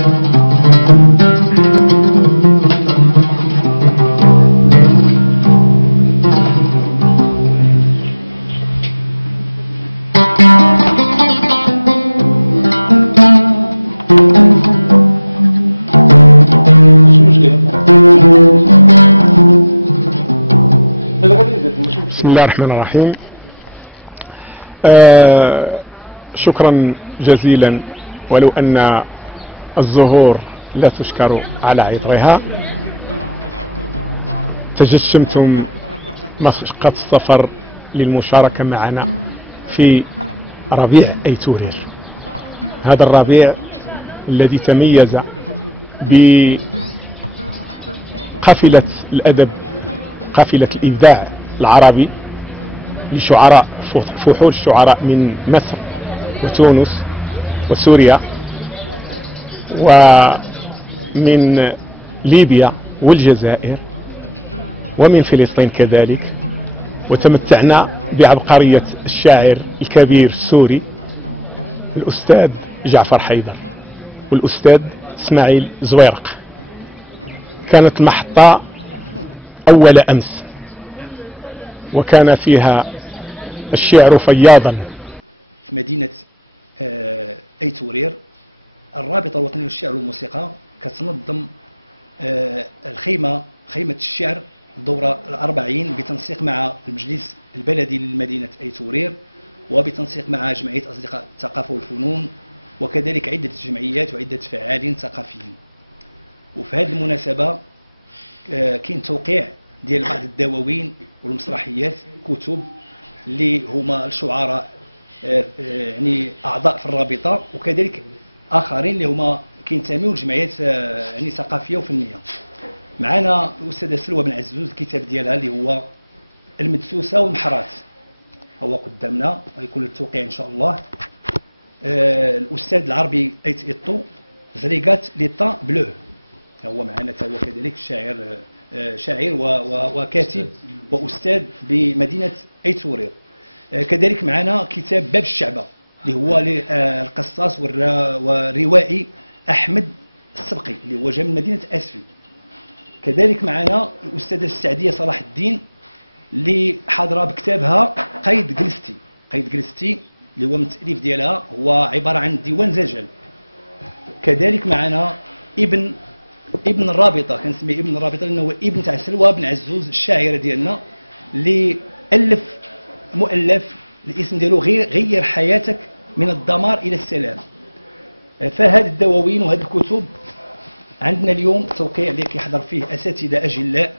بسم الله الرحمن الرحيم. شكرا جزيلا، ولو أن الزهور لا تشكر على عطرها. تجشمتم مشقة السفر للمشاركة معنا في ربيع أيتورير، هذا الربيع الذي تميز بقافلة الأدب، قافلة الإبداع العربي لشعراء، فحول الشعراء من مصر وتونس وسوريا ومن ليبيا والجزائر ومن فلسطين كذلك. وتمتعنا بعبقرية الشاعر الكبير السوري الأستاذ جعفر حيدر والأستاذ إسماعيل زويرق. كانت المحطة أول أمس، وكان فيها الشعر فياضا. في مدينة أيتورير الرابطة الوطنية للشعر والموسيقى كتنظم خيمة الشعر الدورة الأربعين بتنسيق مع المجلس البلدي لمدينة أيتورير وبتنسيق مع جمعية أصدقاء الثقافة والفنون وكذلك عدة جمعيات وعدة فعالين ثقافيين. وفي هذه المناسبة كاين توقيع ديال بعض الدواوين والمسرحيات، كتب اللي هما الشعراء يعني أعضاء في الرابطة، وكذلك آخرين اللي هما كينتميوا لجمعيات يعني ثقافية وفنية. معنا الأستاذة سلوى بن عزوز، الكتاب ديالها اللي هو المدسوسة والمحرات هو قدامنا، غيكون التوقيع إن شاء الله. الأستاذ العربي أيت إيطو زريقات ليطا بلو هو معنا هو كذلك شاعر وكاتب وأستاذ بمدينة أيتورير. كذلك معنا كتاب باب الشعبة اللي هو القصاص والروائي أحمد السبقي اللي هو جاي من مدينة أسفي. كذلك معنا الأستاذة السعدية صلاح الدين اللي حاضرة بكتابها قيد جلستي اللي هو من التأليف ديالها هو عبارة عن ديوان زجل. كذلك معنا ابن الرابطة، كنسميه ابن الرابطة لأنه هو ابن تاع سلوى بن عزوز الشاعرة ديالنا اللي ألف مؤلف الاسم ديالو غير حياتك من الدمار إلى السلام. فهذه الدواوين وهذه الكتب عندنا اليوم توقيع اللي كيحضر فيه أساتذة أجلاء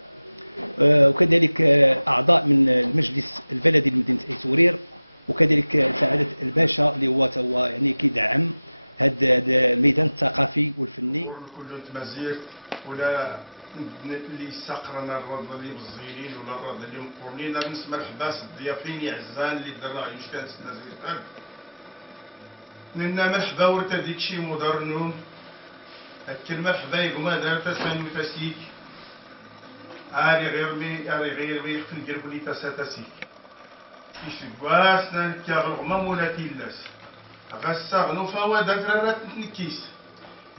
وكذلك أعضاء من المجلس البلدي لمدينة أيتورير، وكذلك سعادة الباشا اللي هو يعني كيدعم هذا الميدان الثقافي والفني. كله تمازيغ ولا اللي سقرنا الرد اللي بالزينين ولا الرد اللي مقرنين نسمع مرحبا الضيافين يعزان اللي درنا عيش كانت تمازيغ لنا مرحبا ورتا ديك شي مودرنون هكا مرحبا يقوم هذا تسانو تاسيك عاري غير مي يخفن قرب لي تاساتاسيك يشكواسنا كاغلغما مولاتي اللاس غسا غنو فوا دافرات نكيس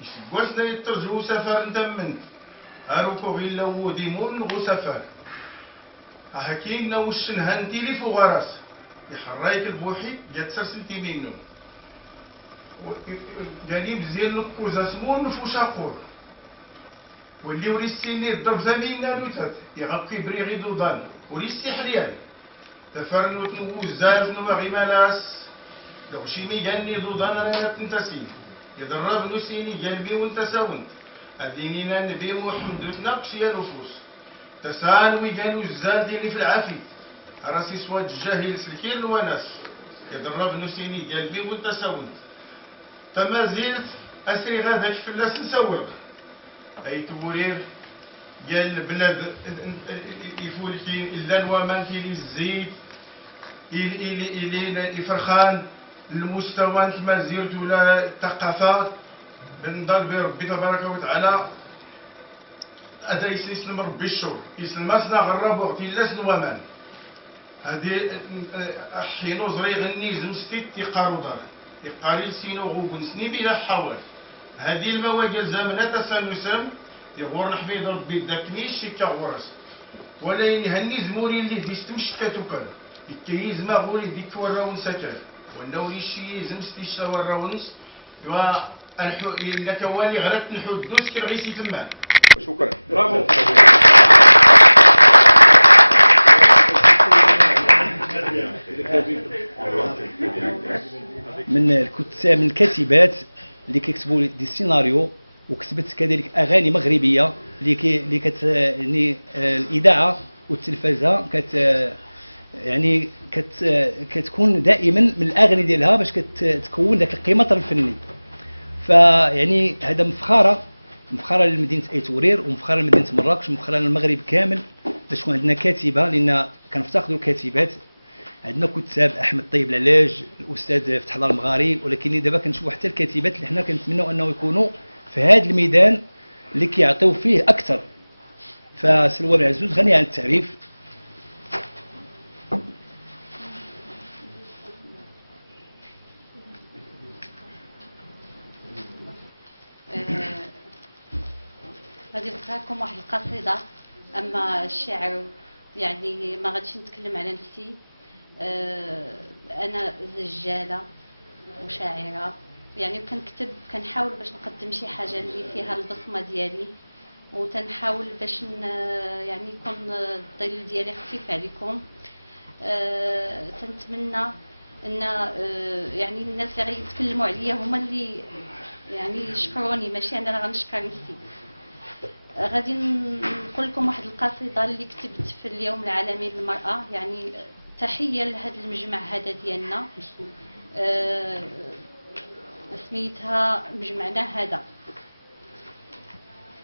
يشكواسنا يترجو سفر ندمن هاروكو غير لو ديمون غو سفر هاكين وش نهنتي لي فوق راس يحرايك البوحي جات سرسنتي منو جاني مزيان نقوزا سمون فوشاقور واللي وريسيني الضرب زميلنا نوتات يغطي بريغي دودان وريسي حريان تفرنوت نوزاز نوغي مالاس لو شيمي جاني دودان رانا تنتسين يضرب نسيني جنبي وانت ساونت أدينينا نبي محمد نقش يا نفوس تسانوي جانو الزاد اللي في العافي راسي سواد الجاهل سلكين وناس يضرب نسيني جنبي وانت ساونت فما زلت أسري غاداك في الناس نسوق أيتورير قال البلاد يفولكين إلا الومان كيلي الزيت إلي فرخان المستوى ما زلت ولا الثقافات بنضل بربي تبارك وتعالى هذا يسلم ربي الشر يسلم أسنا غرب وقتي لا سنوامان هذه حينو زري غني زمستي تيقارو دار يقاري سينو غوبن سني بلا حوال هذه المواجع زمنة تسنسم يغور نحفيد ربي داكنيش كغورس ولا ينهني زموري اللي ديستمش كاتوكال يكيز ما غوري ديك وراون سكر ونوري شي زمستيش وراونس وأنحو إلا كوالي غرات نحدوس كالغيسي تما. شكرا. برافو. من الكتاب من الكاتبات اللي كيكتبوا دي سيناريو، وكتبت كذلك اغاني مغربيه اللي يعني الاذاعه والتلفزه يعني كتكون دائما من الاغاني ديالها باش كتكون ذاك القيمه الفني. فيعني هذا مفخره لمدينه ايتورير ومفخره لمدينه مراكش ومفخره للمغرب كامل باش يكون عندنا كاتبه، لان كنفتقدوا الكاتبات. عندنا كتاب احمد طيب العلاج، الاستاذ فتح الله المغاري، ولكن دابا كنشوفوا حتى الكاتبات اللي حنا كنتمنوا انه يكونوا في هذا الميدان اللي كيعطيو فيه اكثر. فسلوى العزوز غنيه عن التعريف. غادي نقرا لكم واحد القصيده، اما الشعر يعني ما غاديش نتكلم على نفسي. انا زجاله وشاعره، يعني كنكتب كنحاول باش نقدم شي حاجه اللي فيها البصمه ديالي، وتنحاول باش يعني يكون الظل ديالي خفيف عليكم. تنتمنى ان يعني الناس اللي غيتكلموا عليا هما اللي يعني يشكروني، ماشي انا اللي غنشكر نفسي. غادي نقول لكم واحد القصيده اللي كتبت في اليوم العالمي للمراه، يعني تحيه لهذا المجمع هذا ديالنا. سميتها مجمعنا هذا.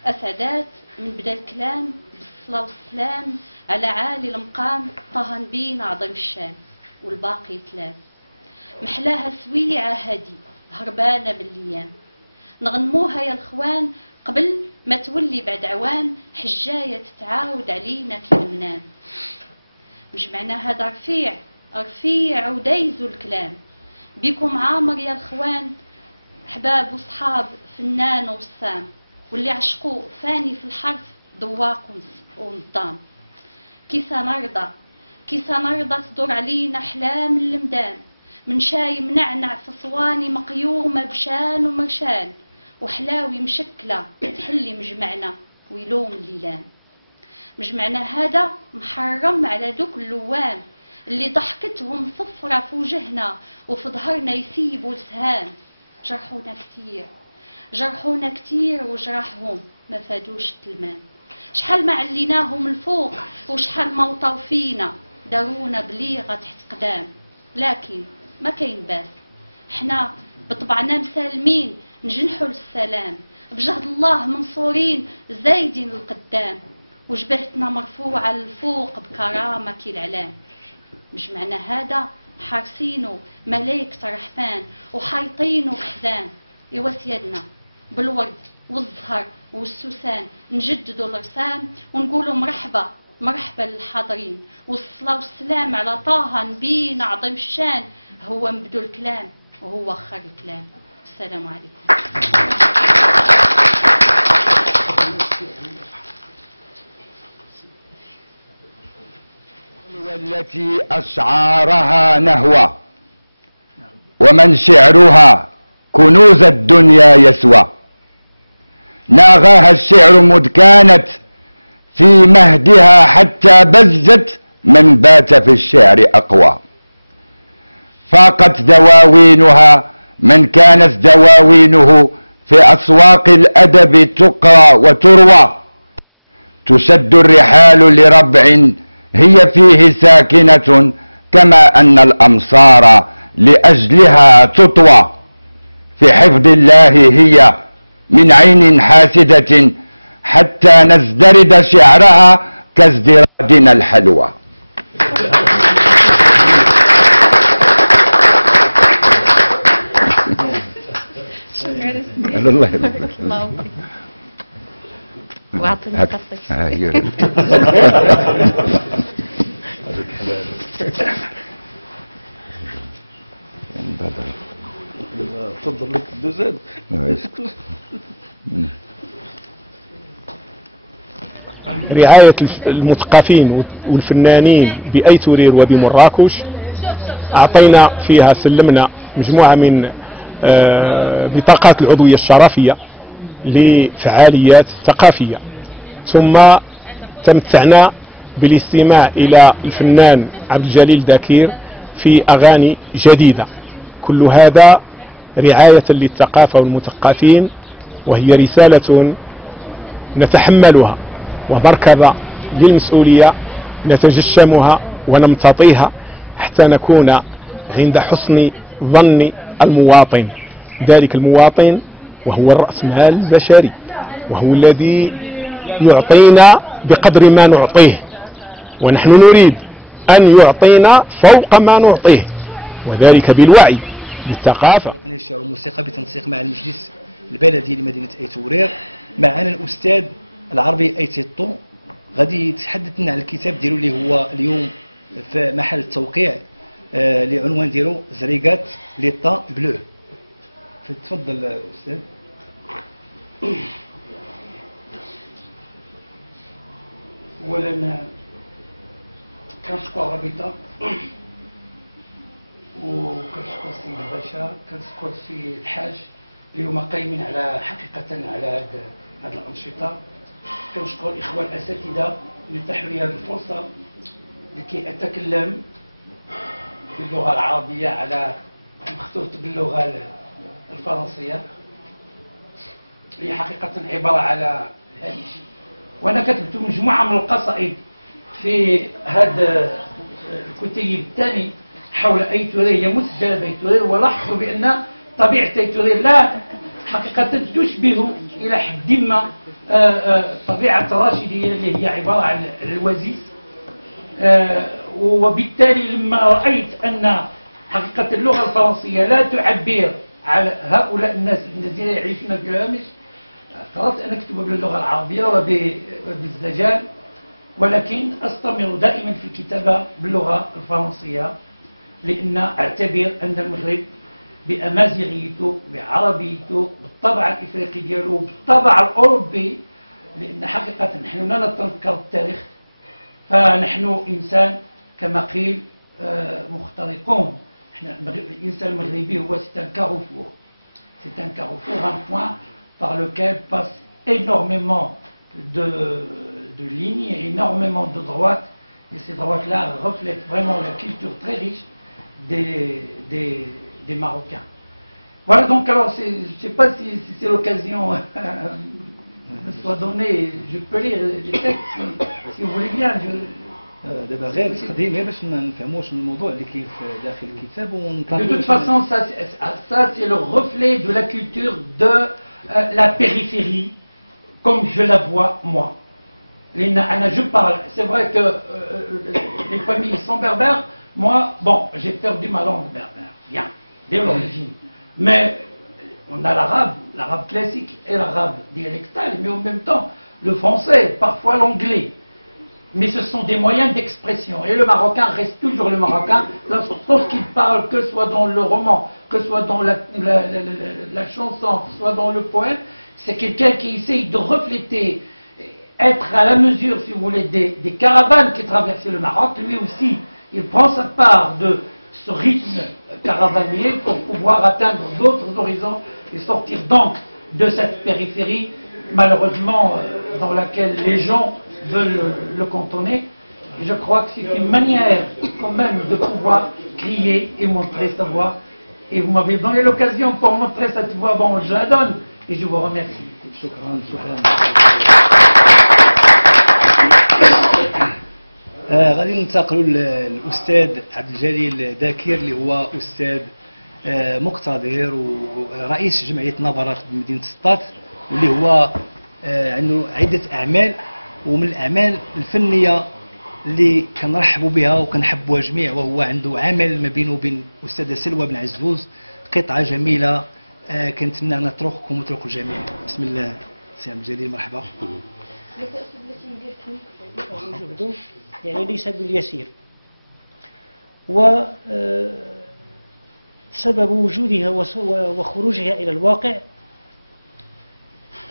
اسعدات من بدا الكلام بالصلاه والسلام على عالي المقام طه نبينا عظيم الشان والباقي تلام. محلاها سويعه هادي هربانه بالايام، نغنموها يا الخوان قبل ما تولي بعد عوان حجايه تتعاود علينا في المنام. مجمعنا هذا رفيع ودايزو الكلام، بيكم عامر يا الخوان احباب وصحاب فنان ووسام، واللي عشقوا فاني في الحرف ذواق ونظام. كي سنرضى تدور علينا احلام المدام، من شاي منعنع في صواني مقيومه بشان ومرشان، وحلاوي مشكله تحلي مجمعنا ويلوم الليلان. مجمعنا هذا محرم على دوك اللوام اللي ضحكتهم صفرة في وجهنا وفي ظهرنا يسيبوا السهام. جرحونا كتير وجرحهم ما فادوش التلمان. شحال ما عليناهم الفوق وشحال ما وطاو فينا، دارونا بليغة تحت قدام، لكن ما كاين باس. حنا بطبعنا مسالمين نجنحوا للسلام، بجهد الله منصورين زايدين القدام، وجبهتنا مرفوعة للفوق بكرامة كي العلام. مجمعنا هذا حارسينو ملايكة الرحمن وحايطينو بحزان. إوا سيادنا بالورد والزهر والسوسان نجددوا الرسام ونقولوا مرحبا للحاضرين، والصلاة والسلام على طه نبينا عظيم الشان، هو مبدو الكلام وهو اخر الكلام. السلام عليكم. والتي أشعارها نهوى، ومن شعرها كنوز الدنيا يسوى. ناغاها الشعر مذ كانت في مهدها حتى بزت من بات في الشعر أقوى. فاقت دواوينها من كانت دواوينه في أسواق الأدب تقرى وتروى. تشد الرحال لربع هي فيه ساكنة، كما أن الأمصار لأجلها تطوى. في حفظ الله هي من عين حاسدة، حتى نزدرد شعرها كازدرادنا الحلوى. الله يبارك فيك. واعطيني قصتك. تفضل لك الدوزاد. رعاية المثقفين والفنانين بأيتورير وبمراكش أعطينا فيها، سلمنا مجموعة من بطاقات العضوية الشرفية لفعاليات ثقافية، ثم تمتعنا بالاستماع إلى الفنان عبد الجليل داكير في أغاني جديدة. كل هذا رعاية للثقافة والمثقفين، وهي رسالة نتحملها ومركبة للمسؤولية نتجشمها ونمتطيها حتى نكون عند حسن ظن المواطن. ذلك المواطن وهو الرأسمال البشري، وهو الذي يعطينا بقدر ما نعطيه، ونحن نريد أن يعطينا فوق ما نعطيه، وذلك بالوعي بالثقافة. الشعر والموسيقى بتنسيق مع المجلس البلدي لمدينة أيتورير. معنا الأستاذ العربي أيتيطو غادي يتحدث لنا على الكتاب ديالو اللي هو اليوم في محل التوقيع لعنوان ديالو زريقات ليطا بلو. تفضل أستاذ. اولا كنشكر الرابطه وكنشكر السيد الباشا، كنشكر السيد الحاج اللي هما قايمين على حقيقه على هذه الانشطه. كنشكر الاخوان الاساتذه اللي اتاحوا لي هذه الفرصه لكي اتكلم باللغه العربيه على مخطوط باللغه الفرنسيه، هي حقيقه عباره على هامش. وانا كتبت مجموعه من القصائد في هذا الكتيب الثاني حول أيتورير، هي مسجله بأيتورير، ولاحظوا بان طبيعه أيتورير لا حقيقه تشبه الى حد ما طبيعه راشديه اللي هي عباره عن الوزيز. وبالتالي لما رايت ان حقيقه اللغه الفرنسيه لا تعبر على هؤلاء الناس الذين يعيشون في الهامش، قررت أن أكتب باللغة العربية وبالزجال، ولكن أستمر دائما في الكتابة باللغة الفرنسية، لأن أعتبر أن المغرب بأمازيغيته بعربيته بالطبع الإفريقي ديالو بالطبع الأوروبي، لأن حقيقة نحن لا نتذكر التاريخ، فنحن إنسان كما قيل مخترقون. الإنسان المغربي هو سيتان كاروفور، سيتان كاروفور un point par lequel passe énormément de lignes, énormément de droites, et ces droites-là reflètent vraiment la culture très riche des Marocains. Voilà, donc alors je ne sais pas si c'est l'occasion soit donnée, je peux lire les textes si vous voulez bien. دابا غير تقديم باش نفهموا شنو الموضوع اللي كاين داخل الكتاب ونطلعوا. De toute façon, ça c'est le reflet de la culture de la périphérie, comme je la vois moi. Je parle, c'est vrai que les familles sont berbères. Moi, bon, j'ai perdu ma langue berbère, bien, dès l'origine. Mais on a l'arabe classique et l'arabe dialectal, mais en même temps le français, parfois l'anglais. Mais ce sont des moyens d'expression. Et le marocain reste toujours le marocain, sauf qu'il parle, que ce soit dans le roman, que ce soit dans la chanson, que ce soit dans le poème. C'est quelqu'un qui essaye de refléter, être à la mesure, si vous voulez, des caravanes qui traversaient le Maroc. Lui aussi, il prend sa part de ce rythme caravanier pour pouvoir atteindre d'autres horizons et sortir donc de cette périphérie, malheureusement, dans laquelle les gens veulent le contourner. Et je crois que c'est une manière quand même de pouvoir crier et montrer sa voix. Et vous m'avez donné l'occasion pour montrer cette voix, bon, je la donne et je vous remercie. غادي ننتقلوا للاستاذ عبد الجليل داكير اللي هو استاذ مقتدر ورئيس جمعيه نبرات بمدينه سطات، واللي هو عنده عده اعمال، ومن الاعمال الفنيه اللي كنرحبوا بها وكنحبوها جميع، وهو عنده عمل ما بينه وبين الاستاذه سلوى بن عزوز، قطعه جميله كنتمنى ان نترككم وتركوا الجميع. بسم الله سي عبد الجليل، مرحبا. يعني ليس باليسير. و سبب وجودها وخروجها إلى الواقع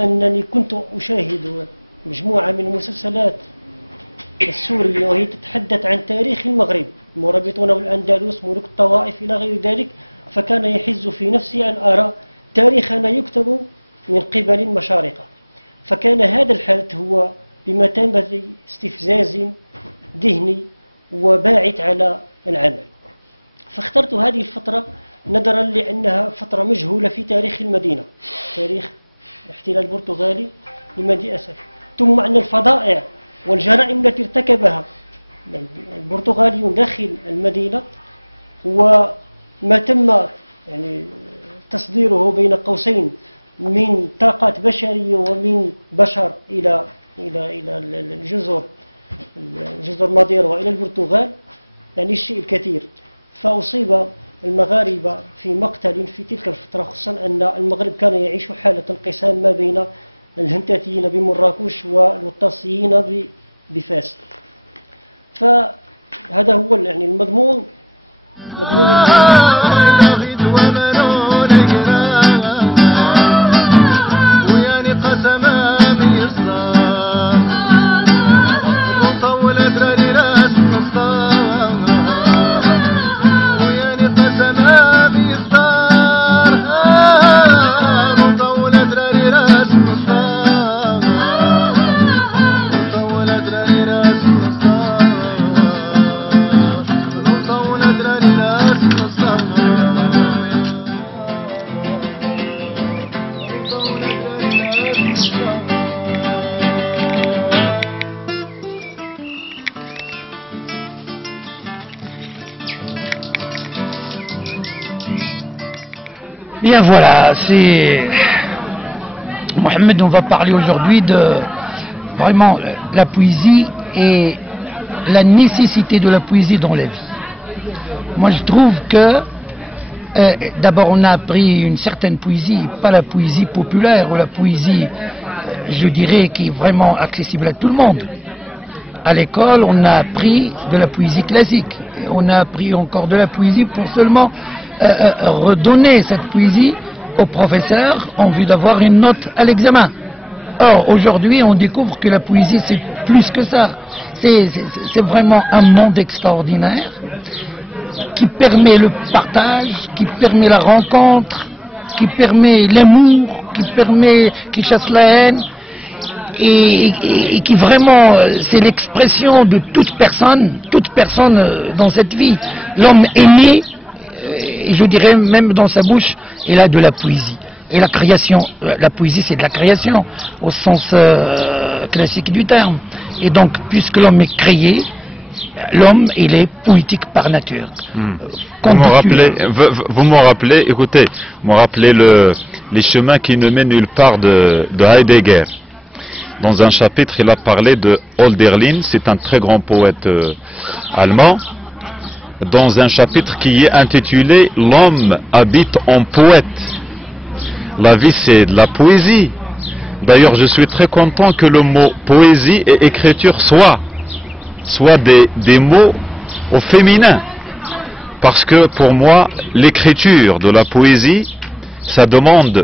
أنني كنت أشاهد مجموعة من المسلسلات السورية وهي تتحدث عن تاريخ المغرب، المرابطون والأندلس، ملوك الطوائف إلى غير ذلك، فكان يحز في نفسي أن أرى تاريخنا يكتب من قبل المشارقة. فكان هذا الحدث هو بمثابة استفزاز ذهني وباعث على العمل. فاخترت هذه الفترة نظرا لأنها فترة مجهولة في تاريخ المدينة، تاريخ الاحتلال البرتغالي لمدينة أسف، ثم أن الفظائع والجرائم التي ارتكبها البرتغاليون داخل المدينة وما تم يعني تصديره بين قوسين من طاقات بشرية ومن بشر إلى الجزر ماديرا وإلى البرتغال، يعني الشيء الكثير. فأصيب المغاربة في مقتل في تلك الفترة، خصوصا أن المغرب كان يعيش حالة انقسام ما بين الهنتاتيين بمراكش والوطاسيين بفاس. فهذا هو يعني المضمون Bien voilà, c'est Mohamed, on va parler aujourd'hui de vraiment la poésie et la nécessité de la poésie dans la vie. Moi je trouve que d'abord on a appris une certaine poésie, pas la poésie populaire ou la poésie, je dirais, qui est vraiment accessible à tout le monde. À l'école, on a appris de la poésie classique. On a appris encore de la poésie pour seulement redonner cette poésie aux professeurs en vue d'avoir une note à l'examen. Or, aujourd'hui, on découvre que la poésie, c'est plus que ça. C'est vraiment un monde extraordinaire qui permet le partage, qui permet la rencontre, qui permet l'amour, qui chasse la haine, et qui vraiment, c'est l'expression de toute personne dans cette vie. L'homme aimé, et je dirais même dans sa bouche, il a de la poésie. Et la création, la poésie c'est de la création, au sens classique du terme. Et donc, puisque l'homme est créé, l'homme, il est poétique par nature. Vous me rappelez, écoutez, vous me rappelez les chemins qui ne mènent nulle part de Heidegger. Dans un chapitre, il a parlé de Hölderlin, c'est un très grand poète allemand, dans un chapitre qui est intitulé « L'homme habite en poète ». La vie, c'est de la poésie. D'ailleurs, je suis très content que le mot poésie et écriture soient des mots au féminin. Parce que pour moi, l'écriture de la poésie, ça demande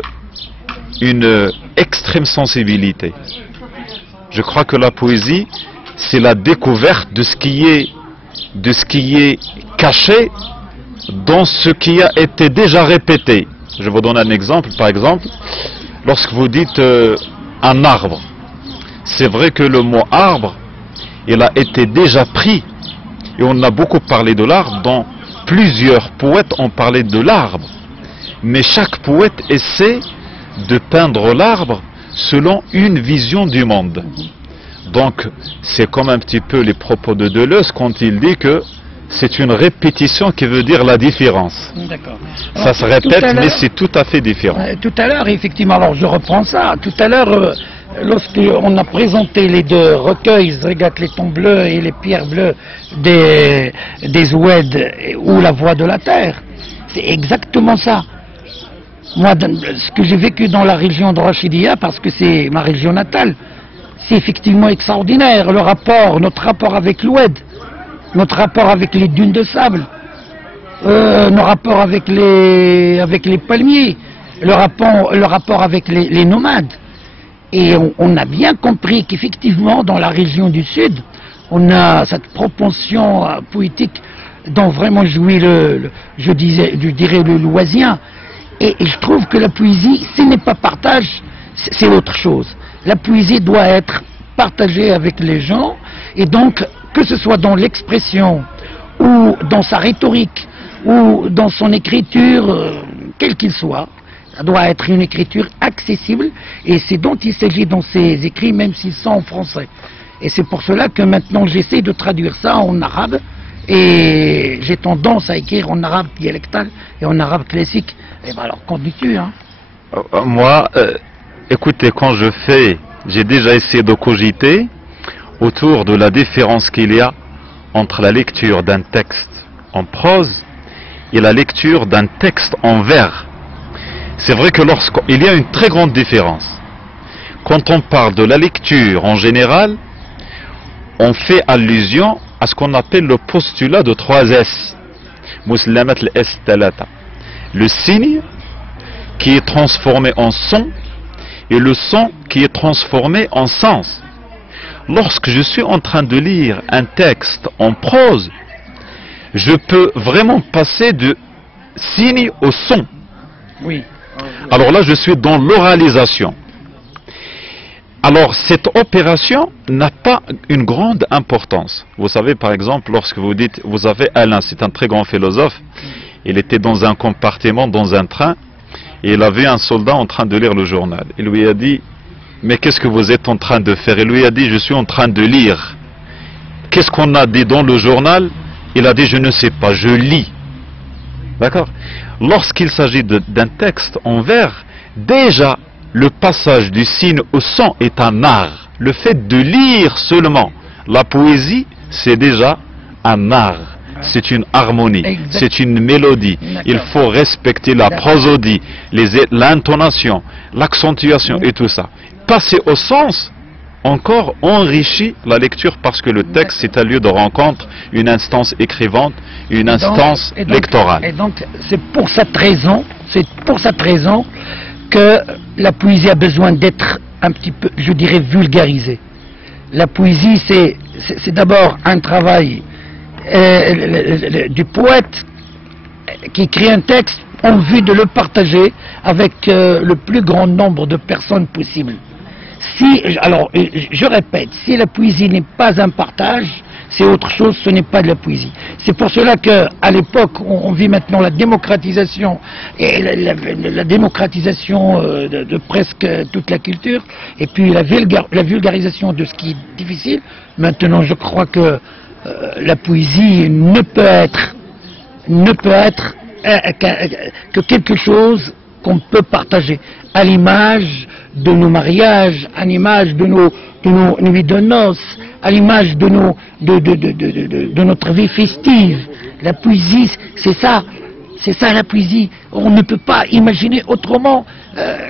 une extrême sensibilité. Je crois que la poésie, c'est la découverte de ce qui est caché dans ce qui a été déjà répété. Je vous donne un exemple. Par exemple, lorsque vous dites un arbre, c'est vrai que le mot arbre, il a été déjà pris, et on a beaucoup parlé de l'arbre, dont plusieurs poètes ont parlé de l'arbre. Mais chaque poète essaie de peindre l'arbre selon une vision du monde. Donc, c'est comme un petit peu les propos de Deleuze quand il dit que c'est une répétition qui veut dire la différence. D'accord. Ça se répète, mais c'est tout à fait différent. Tout à l'heure, effectivement, alors je reprends ça. Tout à l'heure, lorsqu'on a présenté les deux recueils, Zrégat les tons bleus et les pierres bleues des Oued ou La Voix de la Terre, c'est exactement ça. Moi, ce que j'ai vécu dans la région de Rachidia, parce que c'est ma région natale, c'est effectivement extraordinaire. Notre rapport avec l'Oued, notre rapport avec les dunes de sable. nos rapports avec les palmiers, le rapport avec les nomades. Et on a bien compris qu'effectivement, dans la région du Sud, on a cette propension poétique dont vraiment jouit je dirais le loisien. Et je trouve que la poésie, ce n'est pas partage, c'est autre chose. La poésie doit être partagée avec les gens, et donc, que ce soit dans l'expression, ou dans sa rhétorique, ou dans son écriture, quel qu'il soit, ça doit être une écriture accessible, et c'est dont il s'agit dans ces écrits, même s'ils sont en français. Et c'est pour cela que maintenant j'essaie de traduire ça en arabe, et j'ai tendance à écrire en arabe dialectal et en arabe classique. Et ben alors, qu'en dis-tu, hein? Moi, écoutez, quand j'ai déjà essayé de cogiter autour de la différence qu'il y a entre la lecture d'un texte en prose et la lecture d'un texte en vers. C'est vrai que lorsqu'il y a une très grande différence. Quand on parle de la lecture en général, on fait allusion à ce qu'on appelle le postulat de 3 S. Muslamat al-S talata. Le signe qui est transformé en son et le son qui est transformé en sens. Lorsque je suis en train de lire un texte en prose, je peux vraiment passer de signe au son. Oui. Alors là, je suis dans l'oralisation. Alors, cette opération n'a pas une grande importance. Vous savez, par exemple, lorsque vous dites, vous avez Alain, c'est un très grand philosophe, il était dans un compartiment, dans un train, et il a vu un soldat en train de lire le journal. Il lui a dit, mais qu'est-ce que vous êtes en train de faire? Il lui a dit, je suis en train de lire. Qu'est-ce qu'on a dit dans le journal? Il a dit, je ne sais pas, je lis. D'accord? Lorsqu'il s'agit d'un texte en vers, déjà, le passage du signe au son est un art. Le fait de lire seulement la poésie, c'est déjà un art. C'est une harmonie, c'est une mélodie. Il faut respecter la prosodie, l'intonation, l'accentuation et tout ça. Passer au sens, encore enrichit la lecture parce que le texte, c'est un lieu de rencontre, une instance écrivante, une instance lectorale. Et donc, c'est pour cette raison que la poésie a besoin d'être un petit peu, je dirais, vulgarisée. La poésie, c'est d'abord un travail du poète qui écrit un texte en vue de le partager avec le plus grand nombre de personnes possible. Alors, je répète, si la poésie n'est pas un partage, c'est autre chose, ce n'est pas de la poésie. C'est pour cela qu'à l'époque, on vit maintenant la démocratisation, et la démocratisation de presque toute la culture, et puis la vulgarisation de ce qui est difficile. Maintenant, je crois que la poésie ne peut être que quelque chose qu'on peut partager, à l'image de nos mariages, à l'image de nos nuits de noces, à l'image de notre vie festive. La poésie, c'est ça la poésie. On ne peut pas imaginer autrement.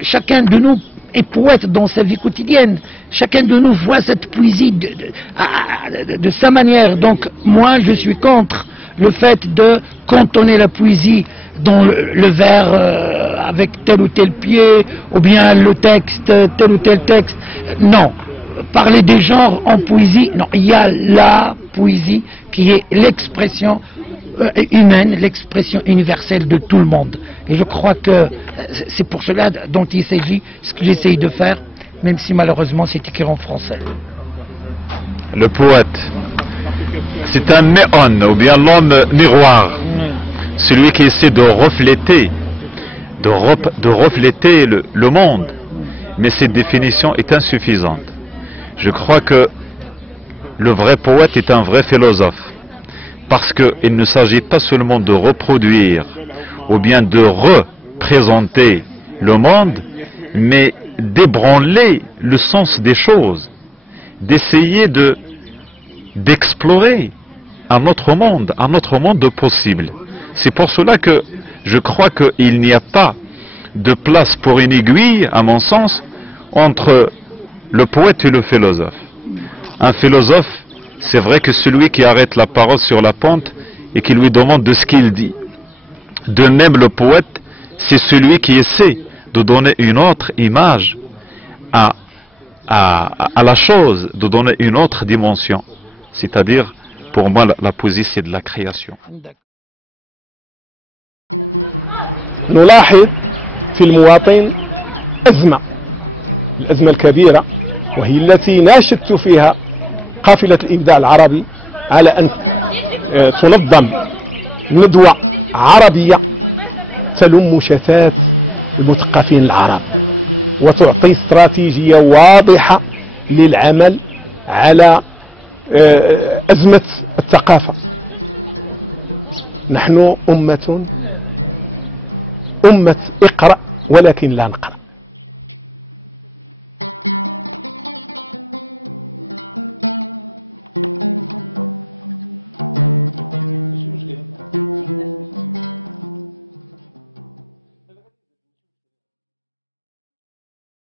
Chacun de nous est poète dans sa vie quotidienne. Chacun de nous voit cette poésie de sa manière. Donc moi, je suis contre le fait de cantonner la poésie dans le vers avec tel ou tel pied, ou bien le texte, tel ou tel texte. Non. Parler des genres en poésie, non. Il y a la poésie qui est l'expression humaine, l'expression universelle de tout le monde. Et je crois que c'est pour cela dont il s'agit, ce que j'essaye de faire, même si malheureusement c'est écrit en français. Le poète, c'est un méon, ou bien l'homme miroir. Celui qui essaie de refléter le monde. Mais cette définition est insuffisante. Je crois que le vrai poète est un vrai philosophe. Parce qu'il ne s'agit pas seulement de reproduire ou bien de représenter le monde, mais d'ébranler le sens des choses, d'essayer d'explorer un autre monde possible. C'est pour cela que je crois qu'il n'y a pas de place pour une aiguille, à mon sens, entre le poète et le philosophe. Un philosophe, c'est vrai que celui qui arrête la parole sur la pente et qui lui demande de ce qu'il dit. De même, le poète, c'est celui qui essaie de donner une autre image à la chose, de donner une autre dimension. C'est-à-dire, pour moi, la poésie, c'est de la création. نلاحظ في المواطن أزمة، الأزمة الكبيرة، وهي التي ناشدت فيها قافلة الإبداع العربي على أن تنظم ندوة عربية تلم شتات المثقفين العرب وتعطي استراتيجية واضحة للعمل على أزمة الثقافة. نحن أمة اقرأ ولكن لا نقرأ.